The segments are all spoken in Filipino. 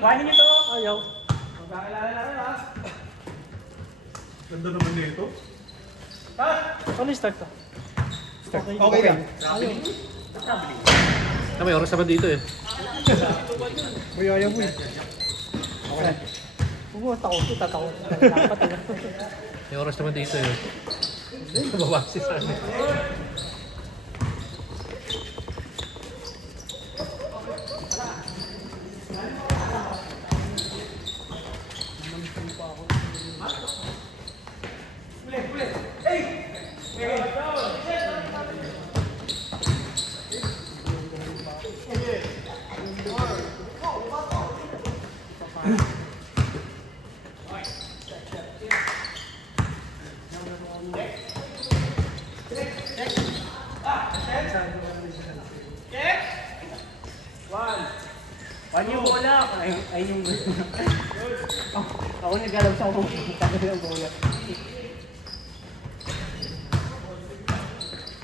Kuhanin nyo to. Ayaw. Magkakilala na rin ha. Ganda naman nito. Ano start to? Okay lang. Ayaw. May oras naman dito eh. Uy, ayaw mo eh. Okay. Pumunta ko. Tatakot. Dapat eh. May oras naman dito eh. Babasi sa amin. One yung bola. Ay yung ako nagalaw sa ako. Tagal ng bola.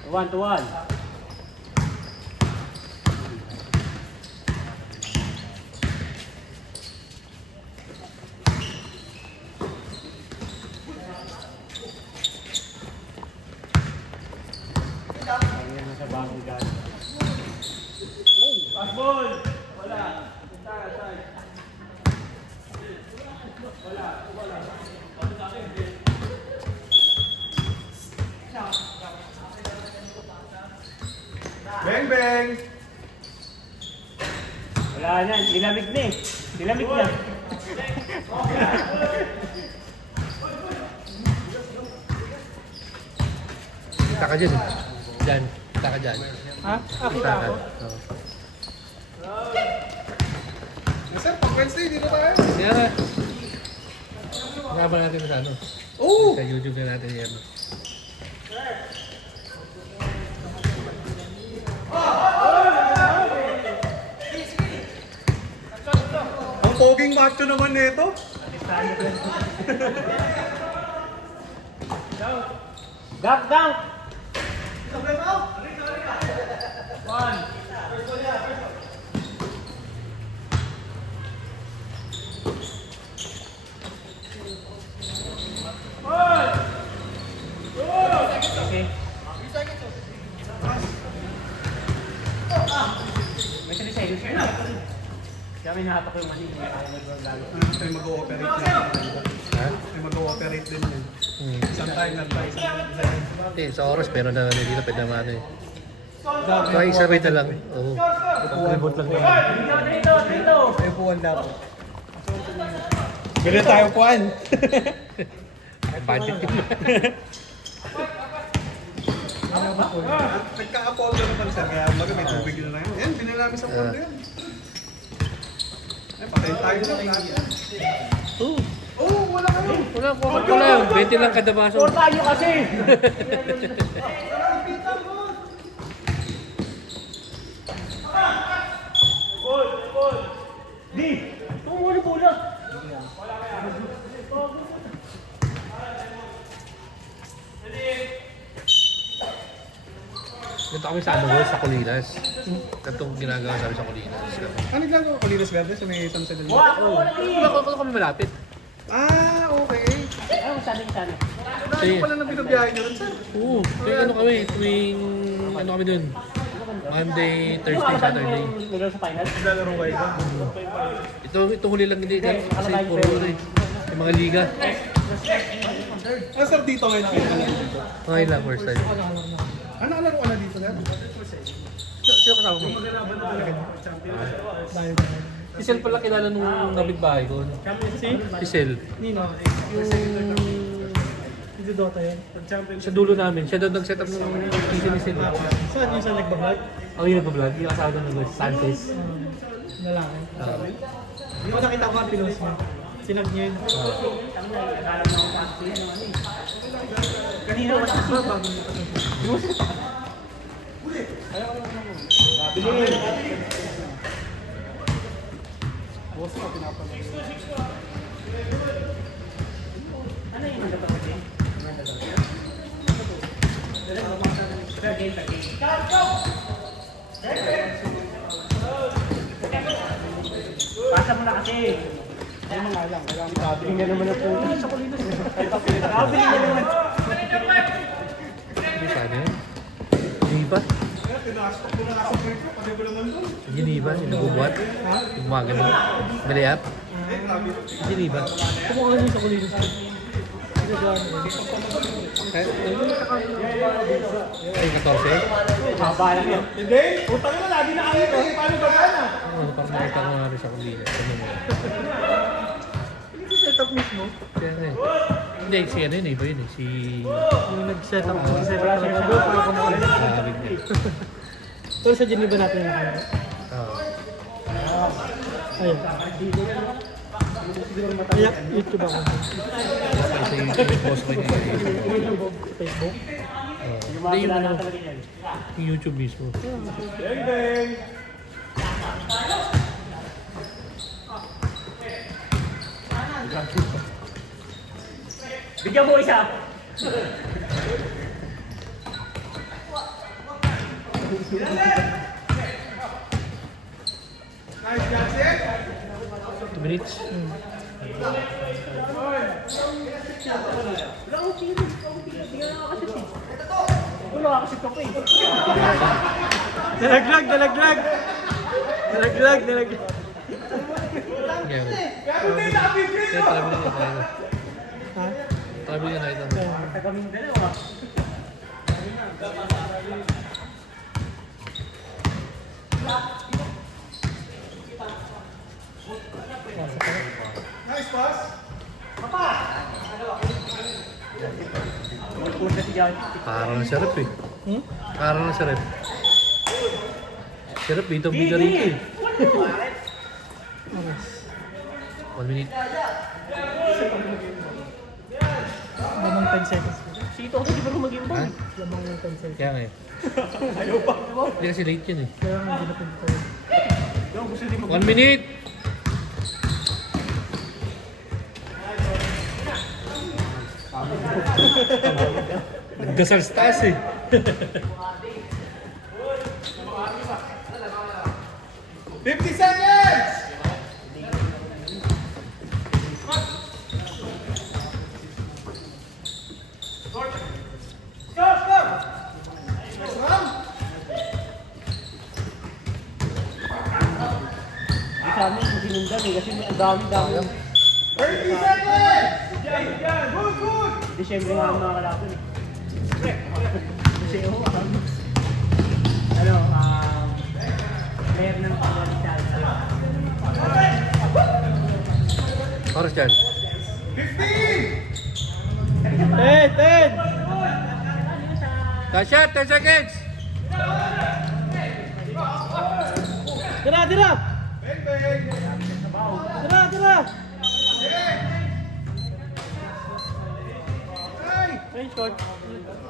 1-1. Ayan na sa bagong gano'n. Fastball! Wala. Bang, bang! Wala na. Nilamig na eh. Nilamig na. Kita ka dyan eh. Dyan. Kita ka dyan. Ha? Kita Kita ka. ako. Oo. Sir, pag Wednesday, dito tayo. Kaya nga. Nakaban natin sa ano. Oo! Sa YouTube na natin yan. Ang poging macho naman nito. Gap down! Okay. May 3 seconds yun. Kaya may nahatak yung mali. Hindi kaya nagbago. Tayo mag-ooperate din. Ha? Tayo mag-ooperate din yun. Isang time na tayo. Eh, sa oras pero na dito pwede naman ano eh. Kaya isabay na lang. Oo. Reboot lang naman. Dito! May puwan na po. Bili tayo puwan. Ay, budget yun. Nagka-apol na naman sir. Kaya baga may tubig na lang. Yan, binili namin sa puwan na yan. Ay, patayin tayo lang. Oo. Oo, wala kayo. Wala ko. Wala. 20 lang kada baso. Or tayo kasi! Di! Tumuli bola! Dito kami sa ano, sa Colinas. Itong ginagawa sa amin sa Colinas. Ano ginagawa ko? Linas Verde sa may San Fidel? Wala kami malapit. Ah, okay. Ano sana? Ano pala na binabiyahe nyo rin sir? Oo. Tuwing ano kami, tuwing ano kami dun. Monday, Thursday, Saturday. Naglalaro sa final? Naglalaro kayo ba? Ito huli lang hindi kan kasi puro ano eh. Yung mga liga. Ah, sir, dito ngayon nakita lang dito. Ngayon lang, first time. Ano kalaro ka na dito sir? Sino kasama mo? Si Sel pala kilala nung nabigbahay ko. Si Sel. Nino. Yung... Hindi Dota yun. Sa dulo namin. Siya doon nag-set up ng PC ni Sel. Saan yung sa nagbablog? Ang yun nagpa-vlog. Yung asawa doon nag Sanchez. Lalaki. Hindi ko nakita ko ang pinost mo. Sinag niya yun. Kanina wala ka ba? Bago Bilhin! Boss ko, pinapalagay. Ano yung nagdapat kasi? Game. Go! Pasa mo na kasi. Ay, mga lang. Kabili nga naman ang puto. Sa kulitos. Kabili nga naman. Hindi pa yun. Giniba? Kaya tinastok mo na ako sa ko. Pwede ba naman doon? Giniba? Yung nabubuhat? Yung mga ganun. Galayap? Giniba? Kumukha din sa kulitos. Ay, 14? Haba lang yun. Hindi! Utang na, lagi na kami kasi paano ba gana? Ano, parang nakita ko nga rin sa kulitos. Ano mo? Hindi set up mismo. Kaya nga eh. Hindi, si ano yun, iba yun eh. Si... Yung nag-set up. Nag-set up talaga. Go, para kumukha. Sabi niya. Pero sa Geneva natin yung nakanda. Ayun. Kaya YouTube ako. Kasi yung post ko niya yung YouTube, Facebook. Hindi yung ano, yung YouTube mismo. Bang bang! Bigyan mo isa. Nice, Jansen! 2 minutes? Wala akong sino. Tingnan ako kasi. Wala ako kasi kape. Nalaglag. Nalaglag. Kaya nga. Kaya travel na tayo. Ha? Travel na tayo. Tagaming dalawa. Nice pass! Magpunta si John. Parang na sarap eh. Hmm? Parang na sarap. Sarap, bida rito eh. 1 minute. Lamang 10 seconds. Sito ako di ba mag-imbang? Ha? Lamang 10 seconds. Kaya nga eh. Ayaw pa! Hindi kasi late yun eh. Kaya nga hindi na punta tayo. Yung gusto din 1 minute! Nagdasal sa taas eh. 50 seconds! Stop! Next round! Di sa amin kung sinundan eh kasi ang dami-dami lang. 30 seconds! Good! Disyembre nga ang mga kalapon eh. Kasi ano, meron ng pangalitan. Oras dyan. 15! 10! Last shot, 10 seconds! Tira! Bang bang! Tira! Hey! Ay, short.